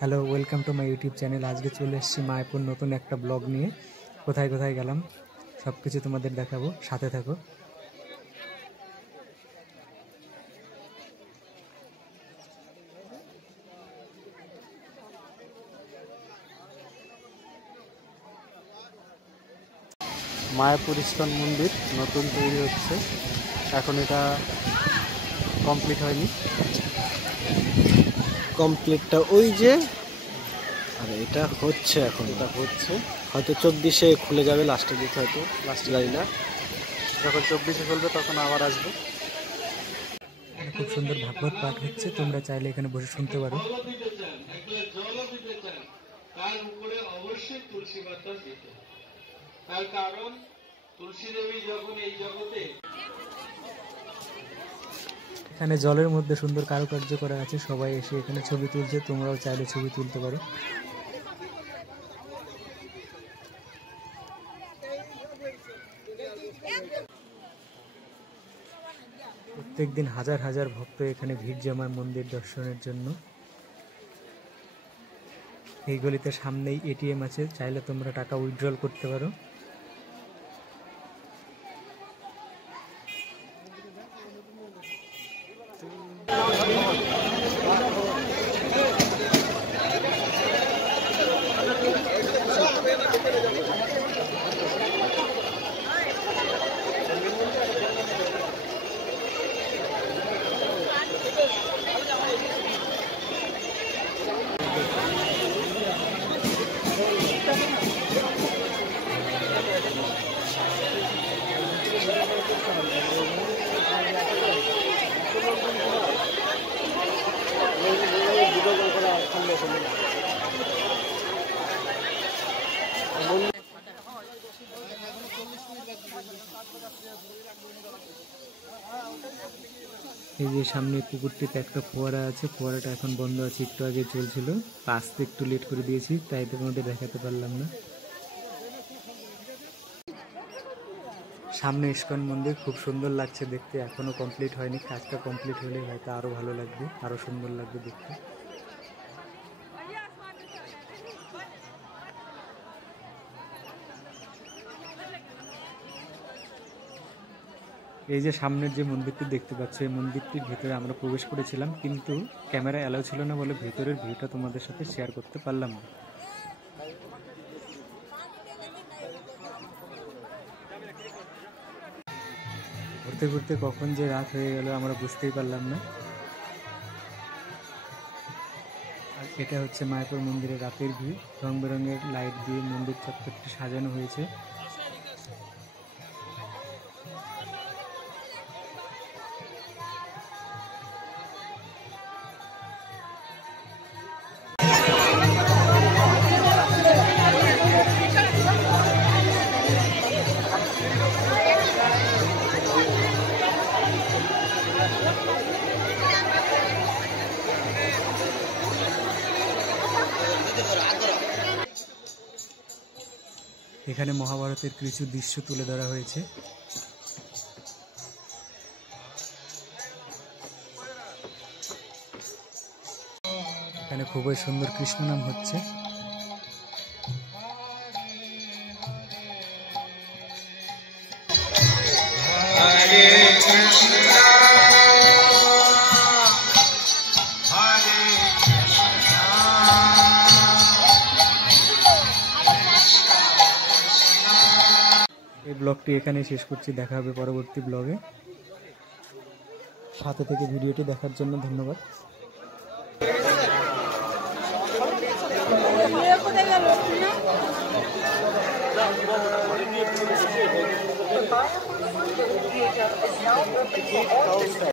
Hello, welcome to my YouTube channel. আজকে চলে এসেছি মায়াপুর নতুন একটা ব্লগ নিয়ে। কোথায় কোথায় গেলাম সব কিছু তোমাদের দেখাবো, সাথে থাকো। মায়াপুর ইস্কন মন্দির নতুন তৈরি হচ্ছে, এখন এটা কমপ্লিট হয়নি। কমপ্লিটটা ওই যে, আর এটা হচ্ছে, এখন এটা হচ্ছে, হয়তো 24-এ খুলে যাবে, লাস্টের দিকে হয়তো, লাস্টে জানি না, যখন 24-এ খুলবে তখন আবার আসবে। খুব সুন্দর ভাগবত পাঠ হচ্ছে, তোমরা চাইলে এখানে বসে শুনতে পারো। তার উপরে অবশ্যই তুলসী পাতা দিতে, তার কারণ তুলসী দেবী যখন এই জগতে, এখানে জলের মধ্যে সুন্দর কারুকার্য করা আছে, সবাই এসে এখানে ছবি তুলছে, তোমরাও চাইলে ছবি তুলতে পারো। প্রত্যেকদিন হাজার হাজার ভক্ত এখানে ভিড় জমায় মন্দির দর্শনের জন্য। এই গলিতে সামনেই এটিএম আছে, চাইলে তোমরা টাকা উইথড্রল করতে পারো। এই যে সামনে পুকুরটিতে একটা ফোয়ারা আছে, ফোয়ারাটা এখন বন্ধ আছে, একটু আগে চলছিল, আসতে একটু লেট করে দিয়েছি, তাই তোমাদের দেখাতে পারলাম না। সামনে ইস্কন মন্দির, খুব সুন্দর লাগছে দেখতে, এখনো কমপ্লিট হয়নি, কাজটা কমপ্লিট হলে হয়তো আরো ভালো লাগবে, আরো সুন্দর লাগবে দেখতে। এই যে সামনের যে মন্দিরটি দেখতে পাচ্ছ, এই মন্দিরটির ভিতরে আমরা প্রবেশ করেছিলাম, কিন্তু ক্যামেরা অ্যালাউ ছিল না বলে ভিতরের ভিউটা তোমাদের সাথে শেয়ার করতে পারলাম না। ঘুরতে ঘুরতে কখন যে রাত হয়ে গেল আমরা বুঝতেই পারলাম না। আর এটা হচ্ছে মায়াপুর মন্দিরের রাতের ভিউ, রং বেরঙের লাইট দিয়ে মন্দির চত্বরটি সাজানো হয়েছে। এখানে মহাভারতের কিছু দৃশ্য তুলে ধরা হয়েছে। এখানে খুবই সুন্দর কৃষ্ণ নাম হচ্ছে। এই ব্লগটি এখানেই শেষ করছি, দেখা হবে পরবর্তী ব্লগে। সাথে থেকে ভিডিওটি দেখার জন্য ধন্যবাদ।